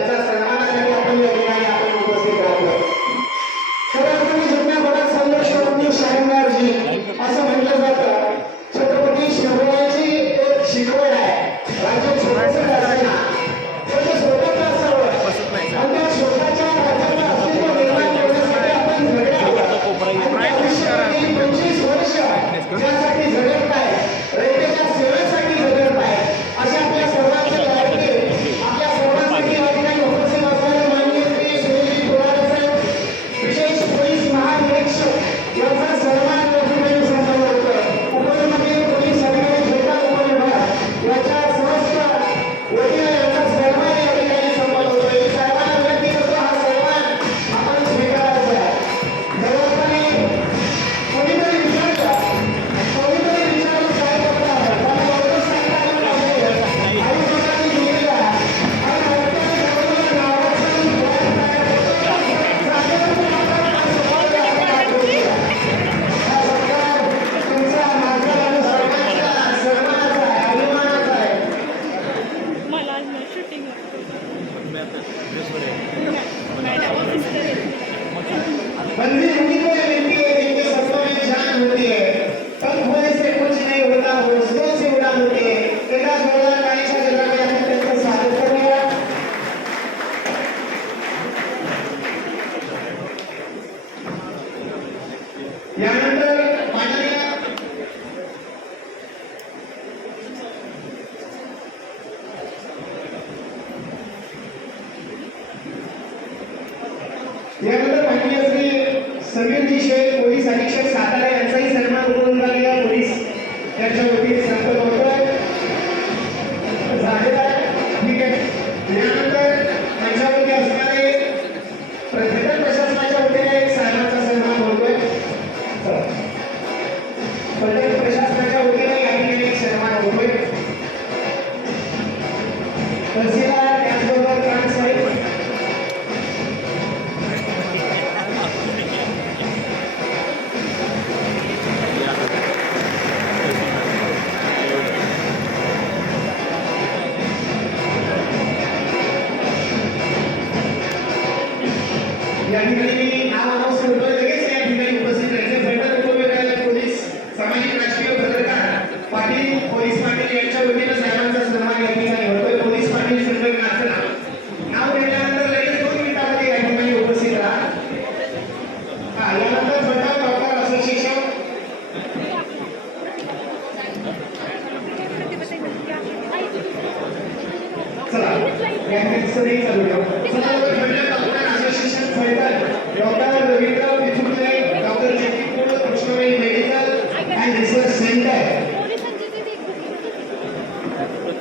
त्यांचा ఏమంటారు?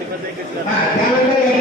त्यानंतर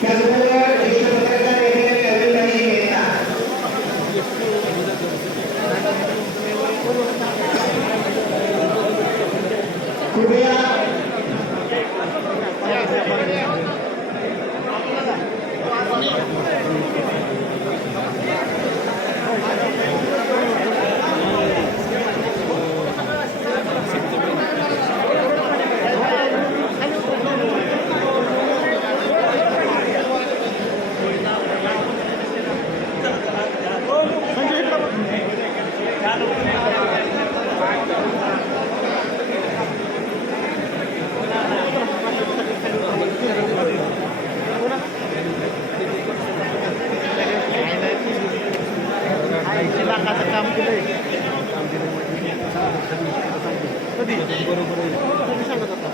Because लाखाचं कधी बरोबर कधी सांगत होता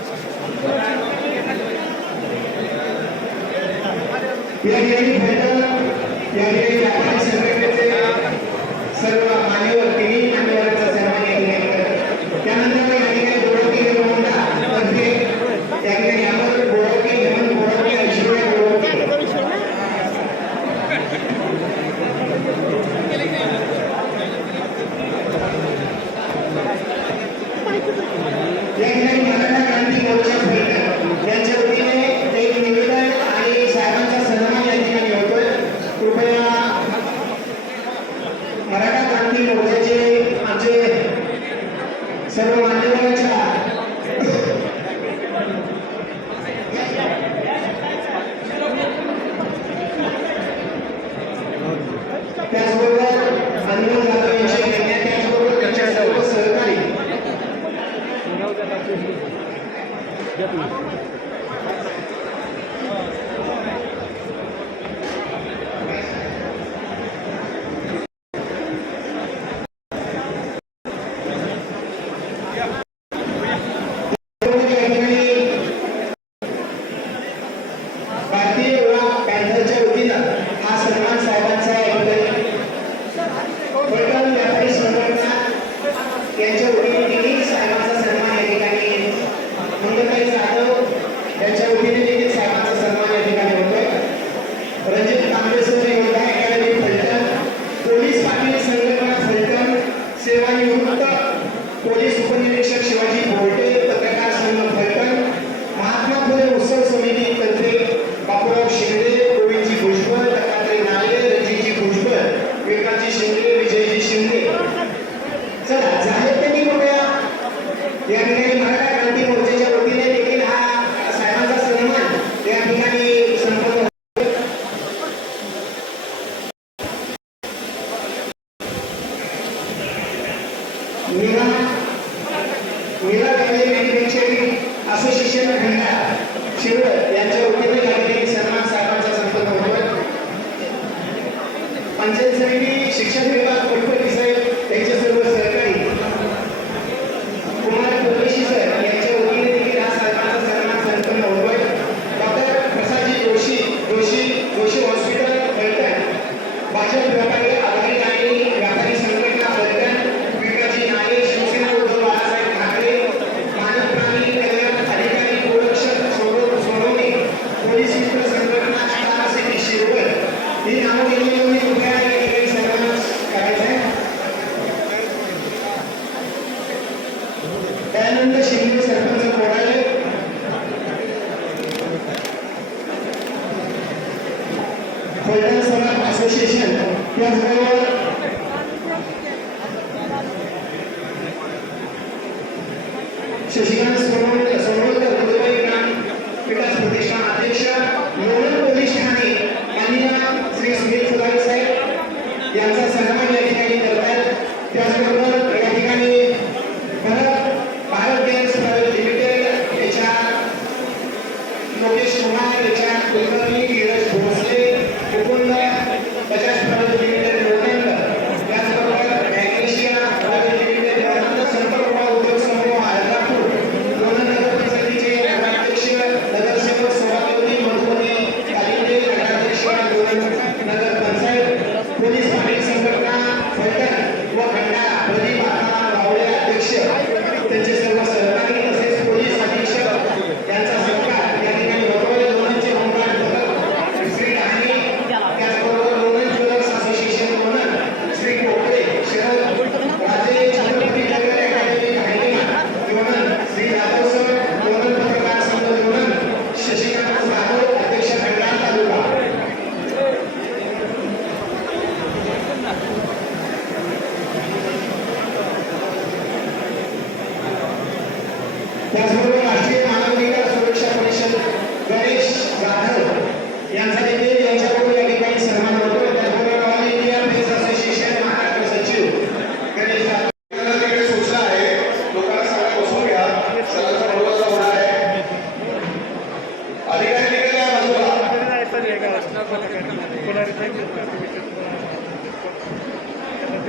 Association. Yes,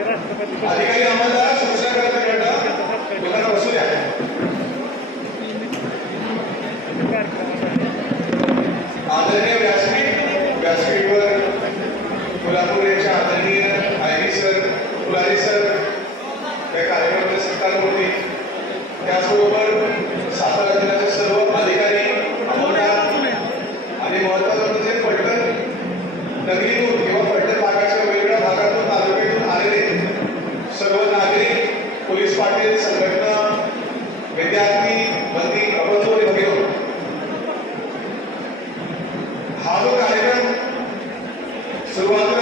राष्ट्रपती. हा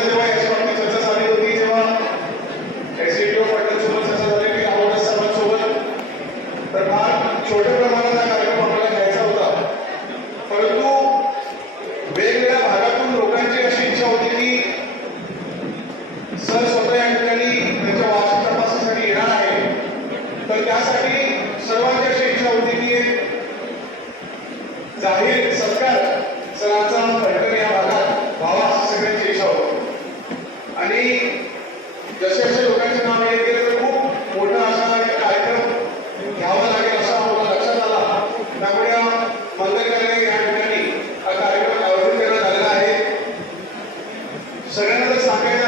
Gracias.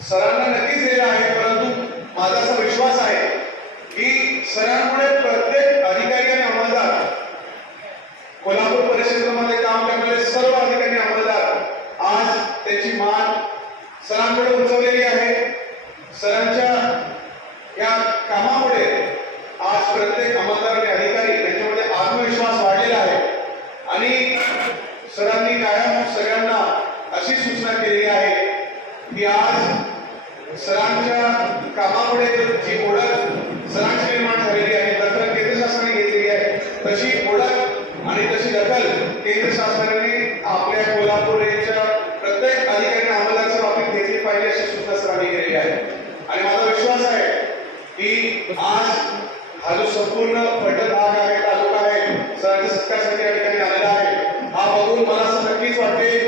सरांना नक्कीच दिलं आहे परंतु माझा असा विश्वास आहे की सरांमुळे प्रत्येक अधिकारी आणि अंमलदार कोल्हापूर परिषदेमध्ये काम करणारे सर्व अधिकारी अंमलदार आज त्याची मान सरांमुळे उंचवलेली आहे. सरांच्या सरांच्या कामामुळे जी ओळख सरांची निर्माण झालेली आहे दखल केंद्र शासनाने घेतलेली आहे तशी ओळख आणि तशी दखल केंद्र शासनाने आपल्या कोल्हापूर रेंजच्या प्रत्येक अधिकाऱ्यांनी अंमलाच्या बाबतीत घेतली पाहिजे अशी सुद्धा सरांनी केलेली आहे. आणि माझा विश्वास आहे की आज हा जो संपूर्ण पटल भाग आहे तालुका आहे सरांच्या सत्कारसाठी या ठिकाणी आलेला आहे हा बघून मला असं नक्कीच वाटते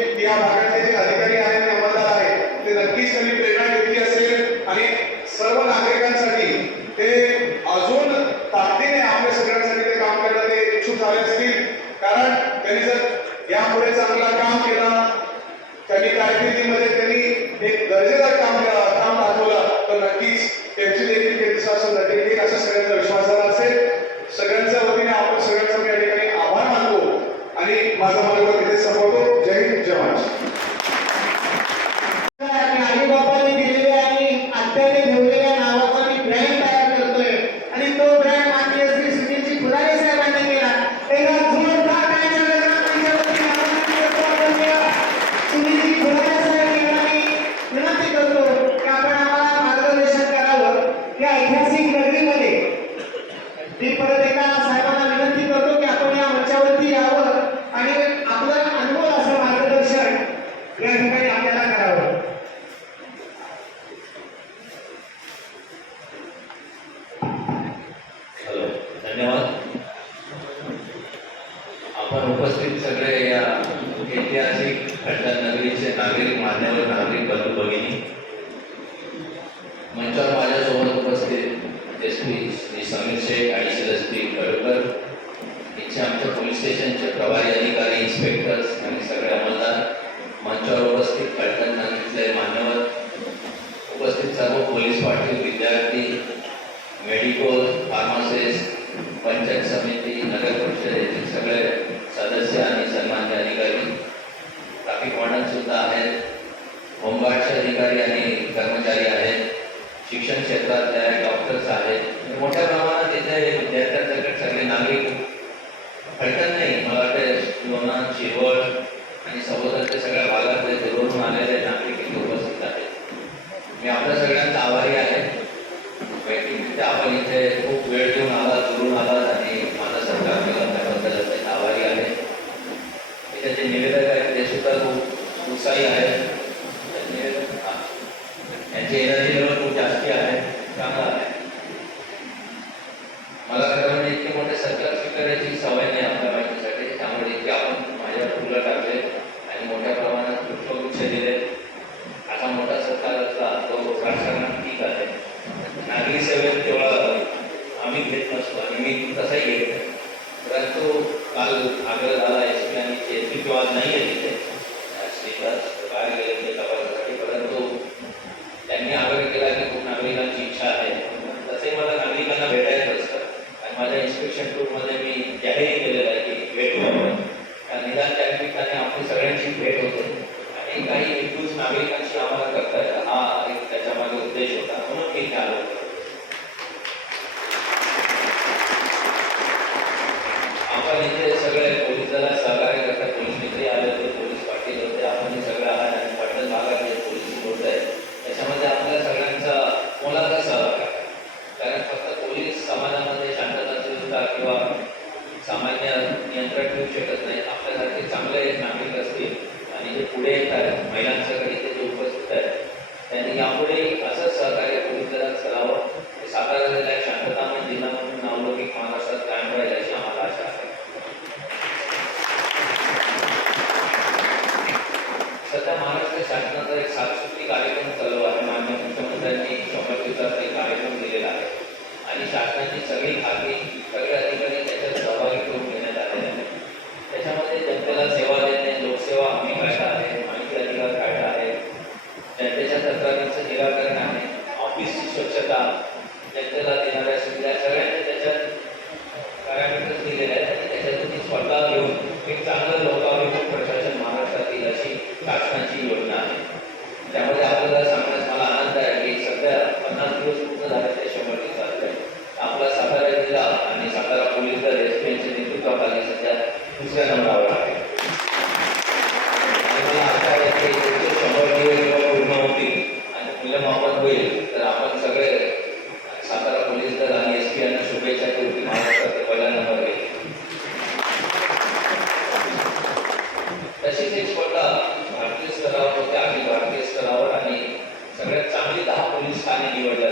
ಸ್ಥಾನ ನೀಡೋಣ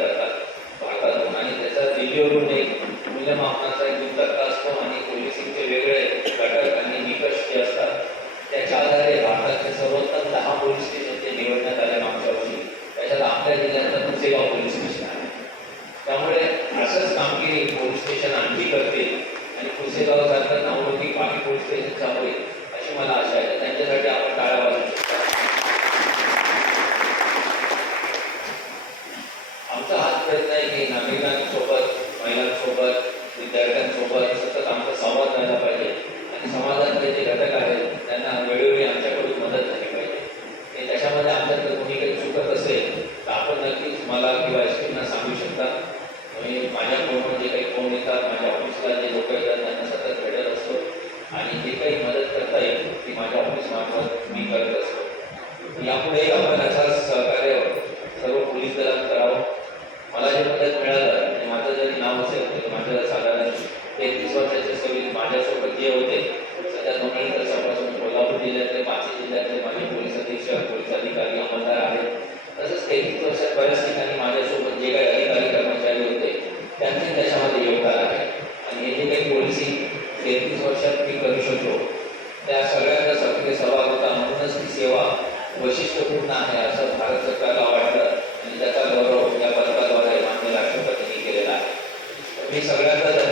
मला किंवा एस पीना सांगू शकता. मी माझ्या फोनमध्ये काही फोन येतात माझ्या ऑफिसला जे लोक येतात त्यांना सतत भेटत असतो. आणि जे काही मदत करता येईल ती माझ्या ऑफिस मार्फत मी करत असतो. यापुढे आपण mi sagrada